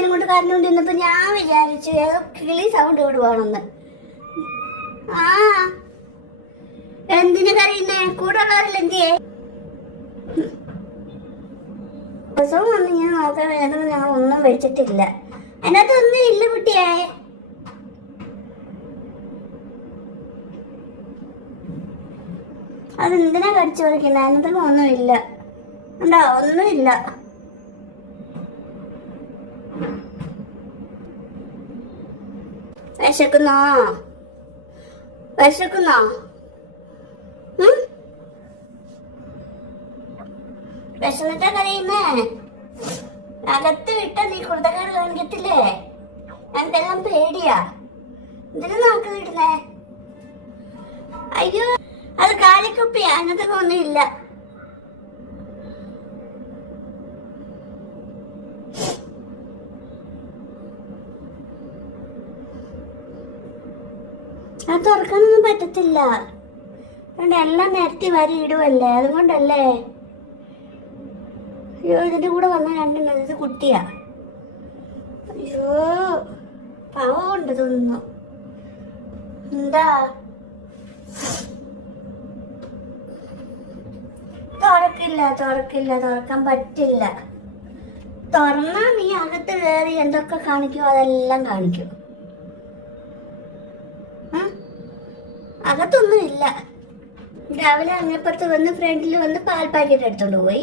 കുട്ടീനേനും കൊണ്ട് കരഞ്ഞുകൊണ്ടിരുന്നപ്പോ ഞാൻ വിചാരിച്ചു ഏതോ കിളി സൗണ്ട് വിടുവാണെന്ന്. ആ എന്തിനു കരയുന്നേ? കൂടെ ഉള്ളവരില്ല എന്തിയേ? ദിവസവും വന്ന് ഇങ്ങനെ നോക്കാൻ വേദന ഞങ്ങൾ ഒന്നും വെച്ചിട്ടില്ല. അതിനകത്തൊന്നും ഇല്ല കുട്ടിയെ. അതെന്തിനാ കടിച്ചു പറിക്കുന്നത്? അതിനകത്തൊന്നും ഒന്നുമില്ല. ഉണ്ടോ? ഒന്നുമില്ല. വിശക്കുന്നോ? വിശക്കുന്നോ? വിശന്നിട്ടാ കരയുന്നേ? അകത്ത് വിട്ട നീ കുടുത്തക്കാട് കാണിക്കത്തില്ലേ? ഞങ്ങൾക്കെല്ലാം പേടിയാ. എന്തിനാ നമുക്ക് കിട്ടുന്നേ? അയ്യോ, അത് കാലിക്കുപ്പിയാ. അങ്ങനത്തെ ഒന്നുമില്ല. അത് തുറക്കാനൊന്നും പറ്റത്തില്ല. അതുകൊണ്ട് എല്ലാം നിരത്തി വരി ഇടുവല്ലേ, അതുകൊണ്ടല്ലേ. അയ്യോ, ഇതിന്റെ കൂടെ വന്ന രണ്ടെണ്ണം. ഇത് കുട്ടിയാ. അയ്യോ, പാവമുണ്ട് തോന്നുന്നു. എന്താ തുറക്കാൻ പറ്റില്ല. തുറന്നാ നീ അകത്ത് കയറി എന്തൊക്കെ കാണിക്കും അതെല്ലാം കാണിക്കും. അകത്തൊന്നും ഇല്ല. രാവിലെ അങ്ങപ്പുറത്ത് വന്ന് ഫ്രണ്ടിൽ വന്ന് പാൽ പാക്കറ്റ് എടുത്തോണ്ട് പോയി.